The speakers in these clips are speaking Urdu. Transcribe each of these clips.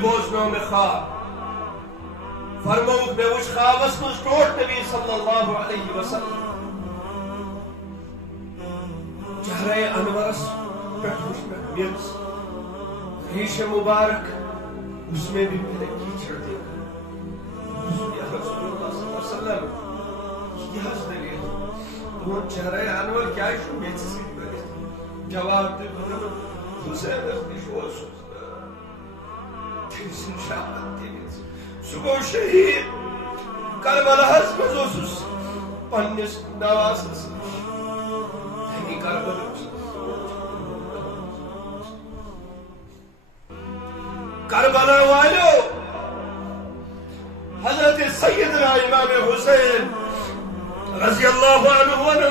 بوزنو میں خواب فرموک میں وچ خوابس مز ٹوٹ نبی صلی اللہ علیہ وسلم چہرے انورس پٹھ وچ میں مرز ریش مبارک اس میں بھی میرے کیچڑ دیکھا یا رسول اللہ صلی اللہ علیہ وسلم یہ حس دلیل تمہن چہرے انور کیا شو میچ سے جواب دے حسین اخنی شوز تیس انشاءاللہ تیس سگو شہید کربلا حس مزوسس پنیس نواسس ہمی کربلا کربلا والو حضرت سیدنا امام حسین رضی اللہ عنہ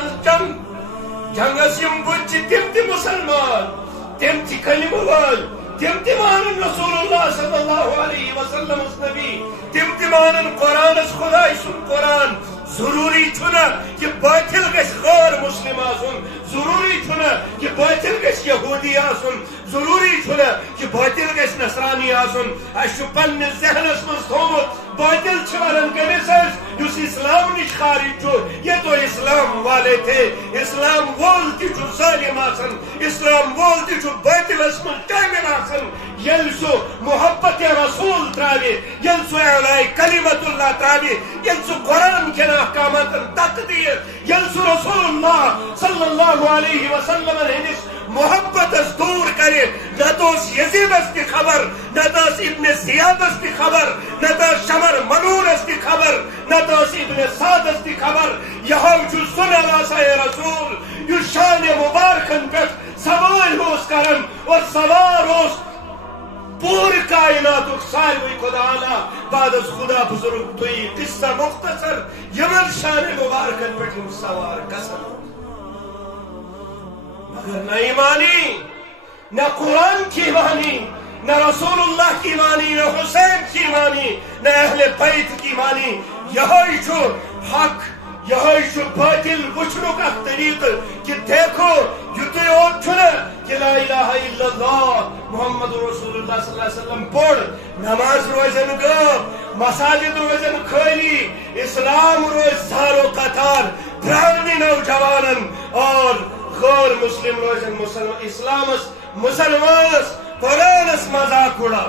جنگس یم بچ تم تی مسلمان تم تی کلمہ وال تم تی مانن رسول اللہ صلی اللہ علیہ وسلم اس نبی تم تی مانن قرآن اس خدا سن قرآن ضروری چھنا کہ باطل گش غیر مسلم آسن ضروری چھنا کہ باطل گش یہودی آسن ضروری چھنا کہ باطل گش نصرانی آسن اشو پن ذہنس مز تھومت باطل چھوارن کمس اس اسلام نش خارج چھو یہ تو اسلام والے تھے اسلام وول تی چھو ظالم آسن اسلام وول تی چھو باطل اسمن کامل آسن یل سو محبت رسول تراوی یل سو اعلائی کلمت اللہ تراوی یل سو قرآن کے احکامات تقدیر یل سو رسول اللہ صلی اللہ علیہ وسلم ہندس محبت اس دور کرے نہ تو اس یزید اس کی خبر نہ تو اس ابن زیاد اس کی خبر نہ تو شمر منور اس کی خبر نہ تو اس ابن سعد اس کی خبر یہاں جو سن واسع رسول یو شان مبارکن پر سوال ہوس کرن اور سوار ہوس پور کائنات ساروی خدا آلہ بعد از خدا بزرگ توی قصہ مختصر یمن شان مبارکن پر سوار قسم مگر نہ ایمانی نہ قرآن کی مانی نہ رسول اللہ کی مانی نہ حسین کی مانی نہ اہل بیت کی مانی یہی جو حق یہی جو باطل وچھنو کا طریق کہ دیکھو یتے اور چھنے کہ لا الہ الا اللہ محمد رسول اللہ صلی اللہ علیہ وسلم پڑھ نماز روزن گو مساجد روزن کھولی اسلام روز زارو قطار برہمنی نوجوانن اور غیر مسلم روزن مسلم اسلام مسلمان قرآن اس مذاق اڑا